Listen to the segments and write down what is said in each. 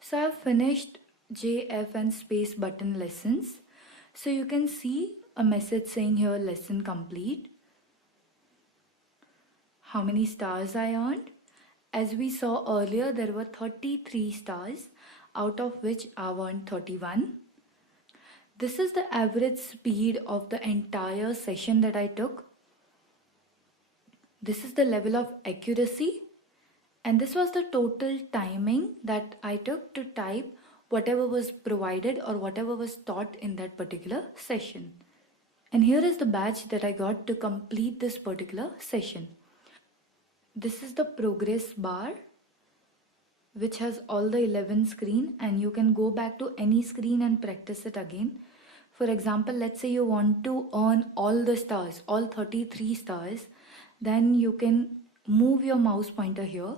So I've finished J, F and space button lessons. So you can see a message saying here lesson complete. How many stars I earned? As we saw earlier, there were 33 stars, out of which I earned 31. This is the average speed of the entire session that I took. This is the level of accuracy, and this was the total timing that I took to type whatever was provided or whatever was taught in that particular session. And here is the badge that I got to complete this particular session. This is the progress bar, which has all the 11 screen, and you can go back to any screen and practice it again. For example, let's say you want to earn all the stars, all 33 stars, then you can move your mouse pointer here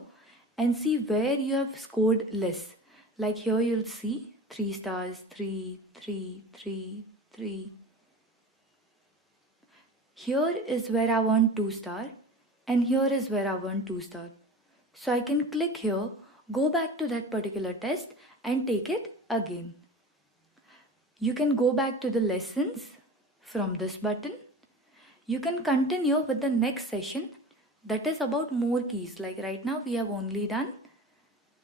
and see where you have scored less. Like here you'll see 3 stars, 3, 3, 3, 3. Here is where I want 2 star and here is where I want 2 star. So I can click here, go back to that particular test and take it again. You can go back to the lessons from this button. You can continue with the next session that is about more keys. Like right now we have only done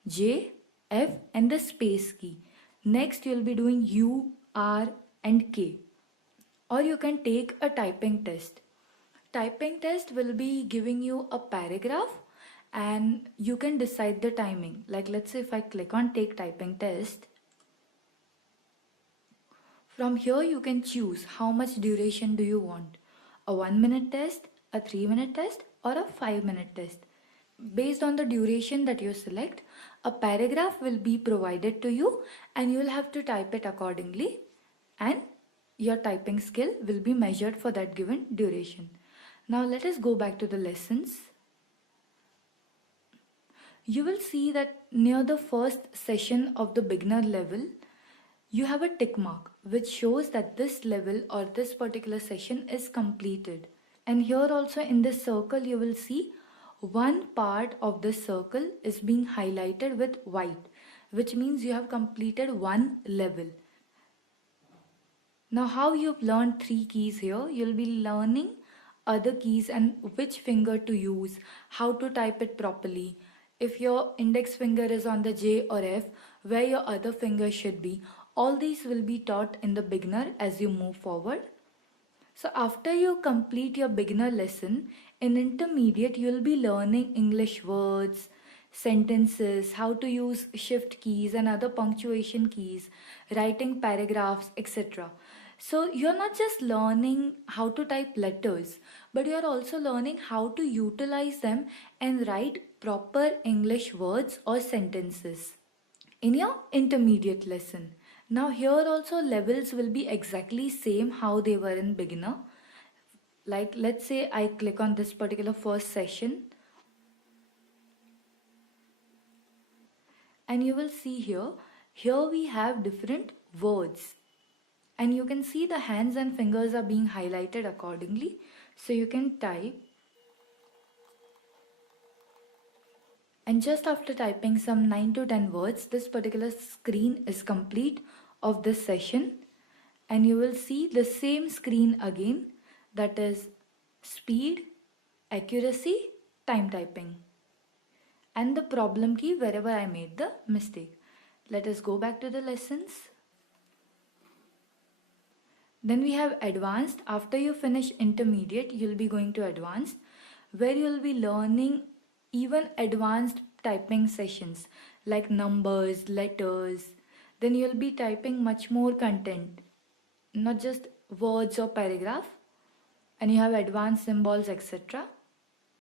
J, F and the space key. Next you'll be doing U, R and K. Or you can take a typing test. Typing test will be giving you a paragraph and you can decide the timing. Like let's say if I click on take typing test, from here you can choose how much duration do you want. A 1-minute test, a 3-minute test or a 5-minute test. Based on the duration that you select, a paragraph will be provided to you and you will have to type it accordingly, and your typing skill will be measured for that given duration. Now let us go back to the lessons. You will see that near the first session of the beginner level, you have a tick mark which shows that this level or this particular session is completed. And here also in this circle you will see one part of this circle is being highlighted with white, which means you have completed one level. Now how you've learned 3 keys here, you'll be learning other keys and which finger to use, how to type it properly. If your index finger is on the J or F, where your other finger should be. All these will be taught in the beginner as you move forward. So after you complete your beginner lesson, in intermediate you'll be learning English words, sentences, how to use shift keys and other punctuation keys, writing paragraphs, etc. So you're not just learning how to type letters, but you're also learning how to utilize them and write proper English words or sentences in your intermediate lesson. Now here also levels will be exactly same how they were in beginner. Like let's say I click on this particular first session and you will see here we have different words and you can see the hands and fingers are being highlighted accordingly. So you can type, and just after typing some 9 to 10 words, this particular screen is complete of this session, and you will see the same screen again, that is speed, accuracy, time typing, and the problem key wherever I made the mistake. Let us go back to the lessons. Then we have advanced. After you finish intermediate, you'll be going to advanced, where you'll be learning even advanced typing sessions like numbers, letters. Then you'll be typing much more content, not just words or paragraph, and you have advanced symbols, etc.